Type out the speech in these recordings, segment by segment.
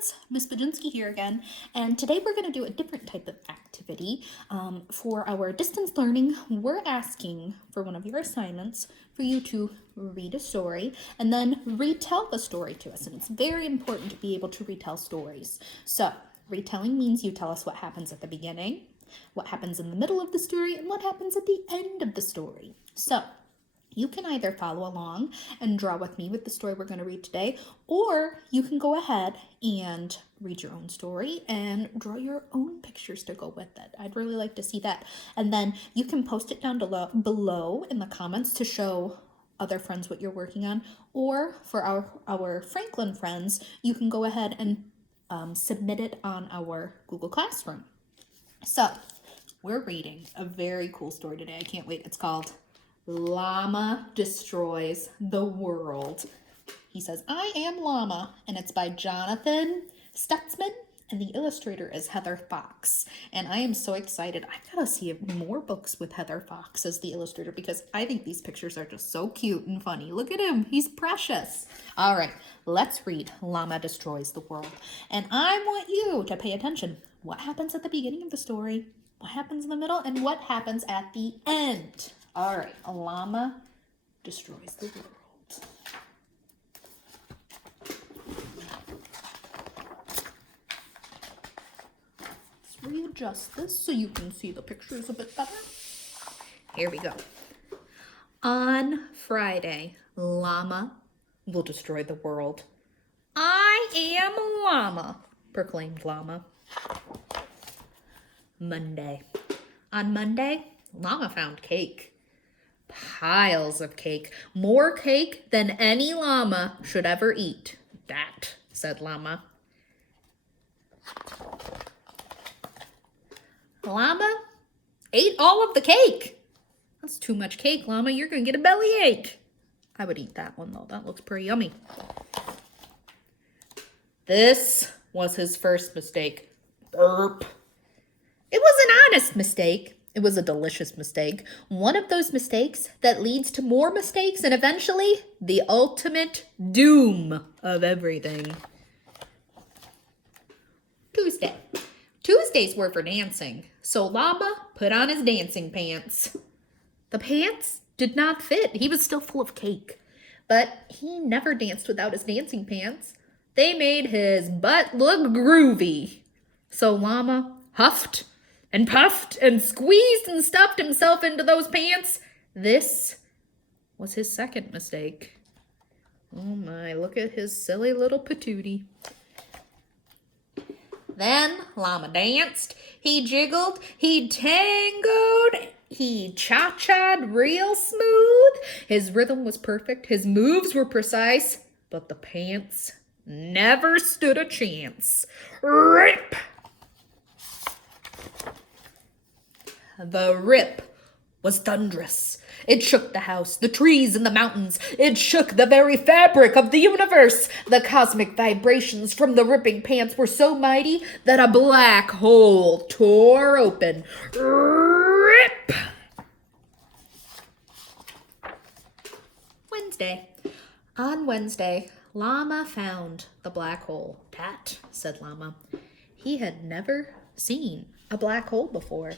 friends, Miss Baginske here again, and today we're going to do a different type of activity. For our distance learning, we're asking for one of your assignments for you to read a story and then retell the story to us, and it's very important to be able to retell stories. So, retelling means you tell us what happens at the beginning, what happens in the middle of the story, and what happens at the end of the story. So, you can either follow along and draw with me with the story we're going to read today, or you can go ahead and read your own story and draw your own pictures to go with it. I'd really like to see that. And then you can post it down below in the comments to show other friends what you're working on. Or for our Franklin friends, you can go ahead and submit it on our Google Classroom. So, we're reading a very cool story today. I can't wait. It's called Llama Destroys the World. He says, I am Llama, and it's by Jonathan Stutzman, and the illustrator is Heather Fox. And I am so excited. I've got to see more books with Heather Fox as the illustrator because I think these pictures are just so cute and funny. Look at him. He's precious. All right, let's read Llama Destroys the World. And I want you to pay attention. What happens at the beginning of the story? What happens in the middle? And what happens at the end? All right, a llama destroys the world. Let's readjust this so you can see the pictures a bit better. Here we go. On Friday, llama will destroy the world. I am a llama, proclaimed Llama. Monday. On Monday, Llama found cake. Piles of cake. More cake than any llama should ever eat. That, said Llama. Llama ate all of the cake. That's too much cake, Llama. You're going to get a bellyache. I would eat that one, though. That looks pretty yummy. This was his first mistake. Burp. It was an honest mistake. It was a delicious mistake. One of those mistakes that leads to more mistakes and eventually the ultimate doom of everything. Tuesday. Tuesdays were for dancing, so Llama put on his dancing pants. The pants did not fit. He was still full of cake, but he never danced without his dancing pants. They made his butt look groovy. So Llama huffed and puffed and squeezed and stuffed himself into those pants. This was his second mistake. Oh my, look at his silly little patootie. Then Llama danced, he jiggled, he tangoed, he cha-cha'd real smooth. His rhythm was perfect, his moves were precise, but the pants never stood a chance. Rip! The rip was thunderous. It shook the house, the trees, and the mountains. It shook the very fabric of the universe. The cosmic vibrations from the ripping pants were so mighty that a black hole tore open. Rip! Wednesday. On Wednesday, Llama found the black hole. That, said Llama. He had never seen a black hole before.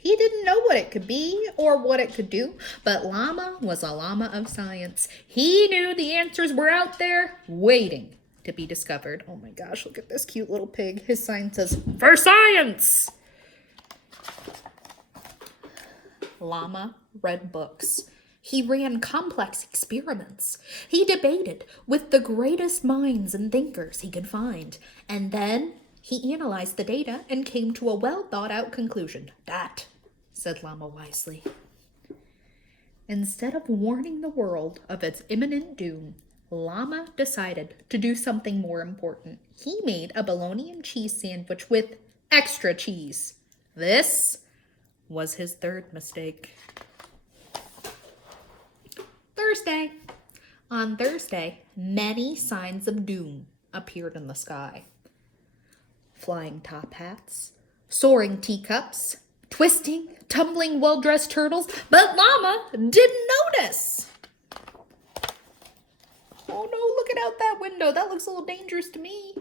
He didn't know what it could be or what it could do, but Llama was a llama of science. He knew the answers were out there waiting to be discovered. Oh my gosh, look at this cute little pig. His sign says, "For science!" Llama read books. He ran complex experiments. He debated with the greatest minds and thinkers he could find. And then he analyzed the data and came to a well-thought-out conclusion. That, said Llama wisely. Instead of warning the world of its imminent doom, Llama decided to do something more important. He made a bologna and cheese sandwich with extra cheese. This was his third mistake. Thursday. On Thursday, many signs of doom appeared in the sky. Flying top hats, soaring teacups, twisting, tumbling, well-dressed turtles, but Llama didn't notice. Oh no, look out that window. That looks a little dangerous to me.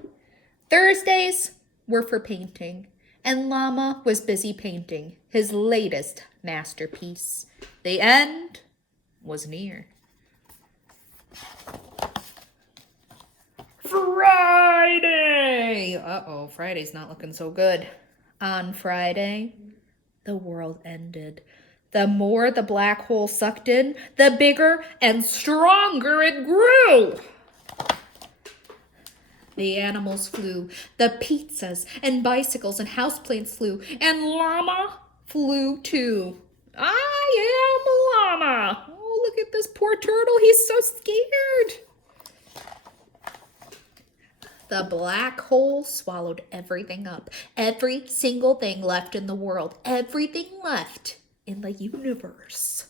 Thursdays were for painting, and Llama was busy painting his latest masterpiece. The end was near. Friday! Uh-oh, Friday's not looking so good. On Friday, the world ended. The more the black hole sucked in, the bigger and stronger it grew. The animals flew, the pizzas and bicycles and houseplanes flew, and Llama flew too. I am Llama. Oh, look at this poor turtle. He's so scared. The black hole swallowed everything up. Every single thing left in the world. Everything left in the universe.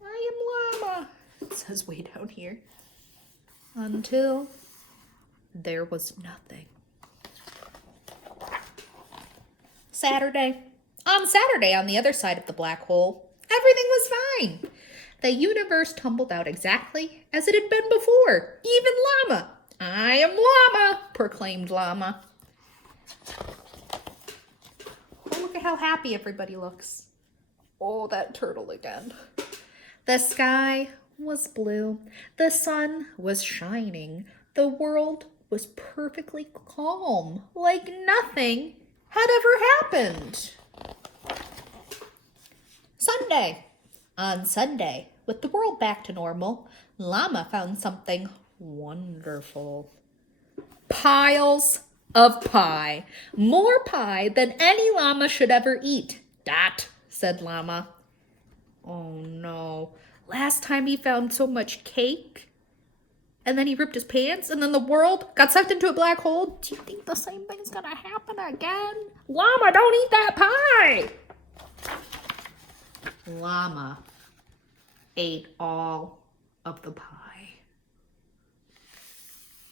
I am Llama, it says way down here. Until there was nothing. Saturday. On Saturday, on the other side of the black hole, everything was fine. The universe tumbled out exactly as it had been before. Even Llama. I am Llama, proclaimed Llama. Oh, look at how happy everybody looks. Oh, that turtle again. The sky was blue. The sun was shining. The world was perfectly calm, like nothing had ever happened. Sunday. On Sunday, with the world back to normal, Llama found something wonderful. Piles of pie. More pie than any llama should ever eat. That, said Llama. Oh no. Last time he found so much cake, and then he ripped his pants, and then the world got sucked into a black hole. Do you think the same thing's gonna happen again? Llama, don't eat that pie! Llama ate all of the pie.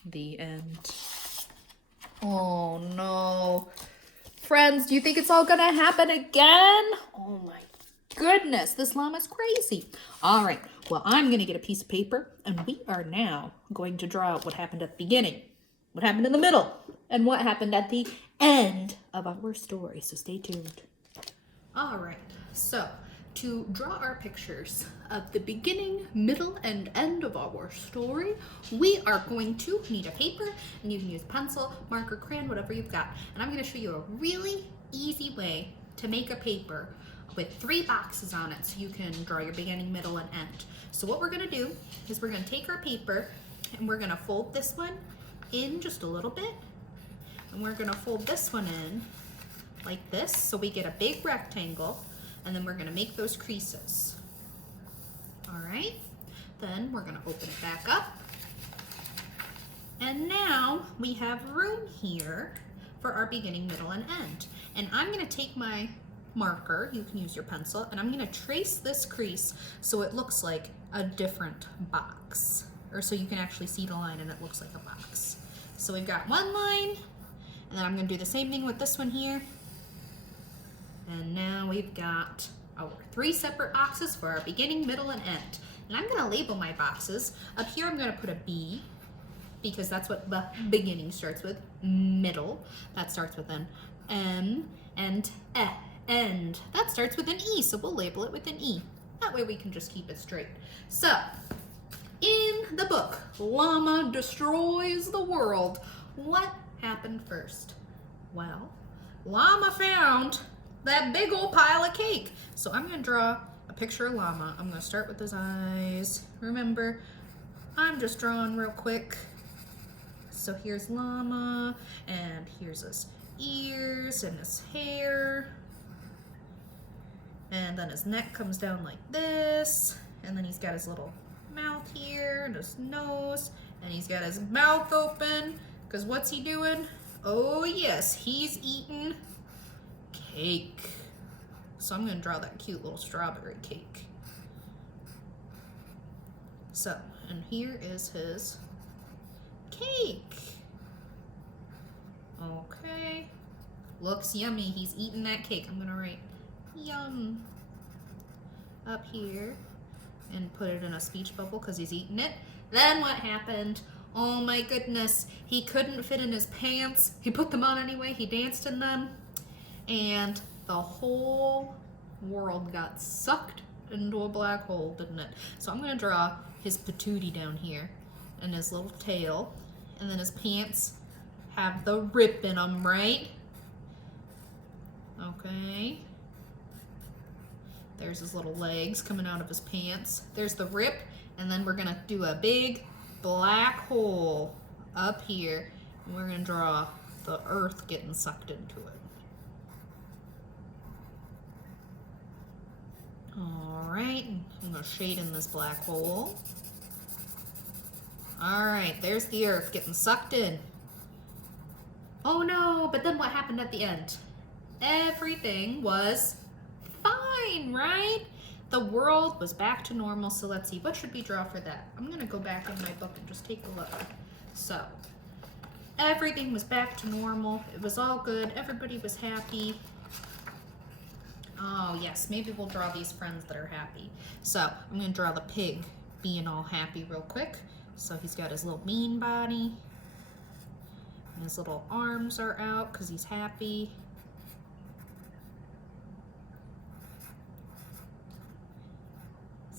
The end. Oh no. Friends, do you think it's all gonna happen again? Oh my goodness, this llama's crazy. All right, well, I'm gonna get a piece of paper, and we are now going to draw out what happened at the beginning, what happened in the middle, and what happened at the end of our story, so stay tuned. All right, so to draw our pictures of the beginning, middle, and end of our story, we are going to need a paper, and you can use pencil, marker, crayon, whatever you've got. And I'm going to show you a really easy way to make a paper with 3 boxes on it so you can draw your beginning, middle, and end. So what we're going to do is we're going to take our paper and we're going to fold this one in just a little bit, and we're going to fold this one in like this so we get a big rectangle. And then we're going to make those creases. All right, then we're going to open it back up. And now we have room here for our beginning, middle, and end. And I'm going to take my marker, you can use your pencil, and I'm going to trace this crease so it looks like a different box. Or so you can actually see the line and it looks like a box. So we've got one line, and then I'm going to do the same thing with this one here. And now we've got our 3 separate boxes for our beginning, middle, and end. And I'm going to label my boxes. Up here I'm going to put a B, because that's what the beginning starts with. Middle, that starts with an M, and end. That starts with an E, so we'll label it with an E. That way we can just keep it straight. So, in the book, Llama Destroys the World, what happened first? Well, Llama found that big old pile of cake. So I'm gonna draw a picture of Llama. I'm gonna start with his eyes. Remember, I'm just drawing real quick. So here's Llama, and here's his ears and his hair. And then his neck comes down like this. And then he's got his little mouth here, and his nose, and he's got his mouth open. Because what's he doing? Oh yes, he's eating cake. So I'm gonna draw that cute little strawberry cake. So, and here is his cake. Okay. Looks yummy. He's eating that cake. I'm gonna write yum up here and put it in a speech bubble because he's eating it. Then what happened? Oh my goodness, he couldn't fit in his pants. He put them on anyway, he danced in them, and the whole world got sucked into a black hole, didn't it? So I'm gonna draw his patootie down here, and his little tail, and then his pants have the rip in them, right? Okay. There's his little legs coming out of his pants. There's the rip, and then we're gonna do a big black hole up here, and we're gonna draw the earth getting sucked into it. All right, I'm gonna shade in this black hole. All right, there's the earth getting sucked in. Oh no, but then what happened at the end? Everything was fine, right? The world was back to normal, so let's see, what should we draw for that? I'm gonna go back in my book and just take a look. So, everything was back to normal. It was all good. Everybody was happy. Oh yes, maybe we'll draw these friends that are happy. So, I'm gonna draw the pig being all happy real quick. So he's got his little bean body. And his little arms are out because he's happy.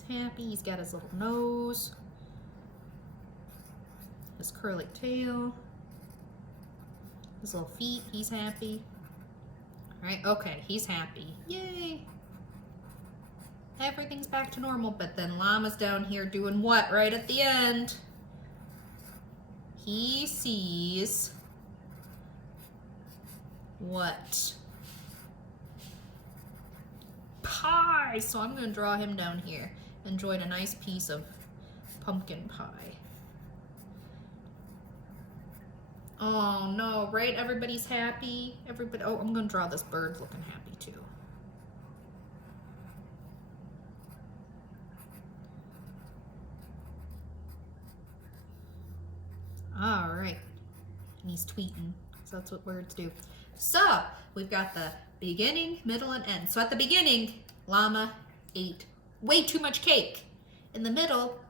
Happy. He's got his little nose, his curly tail, his little feet. He's happy. All right, okay, he's happy. Yay! Everything's back to normal, but then Llama's down here doing what right at the end? He sees what? Pie! So I'm gonna draw him down here. Enjoyed a nice piece of pumpkin pie. Oh no, right? Everybody's happy. Everybody, oh, I'm gonna draw this bird looking happy too. All right, and he's tweeting, so that's what birds do. So we've got the beginning, middle, and end. So at the beginning, Llama ate way too much cake. In the middle,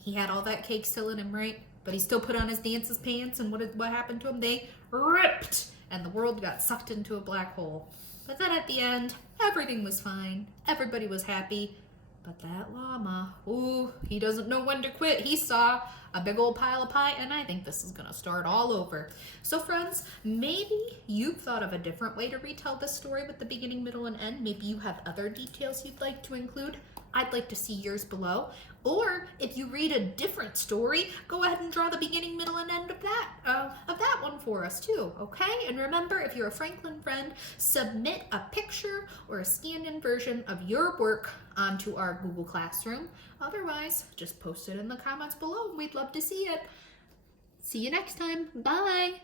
he had all that cake still in him, right? But he still put on his dancer's pants, and what happened to him? They ripped, and the world got sucked into a black hole. But then at the end, everything was fine. Everybody was happy. But that llama, ooh, he doesn't know when to quit. He saw a big old pile of pie, and I think this is gonna start all over. So friends, maybe you've thought of a different way to retell this story with the beginning, middle, and end. Maybe you have other details you'd like to include. I'd like to see yours below. Or if you read a different story, go ahead and draw the beginning, middle, and end of that one for us too, okay? And remember, if you're a Franklin friend, submit a picture or a scanned-in version of your work onto our Google Classroom. Otherwise, just post it in the comments below and we'd love to see it. See you next time. Bye.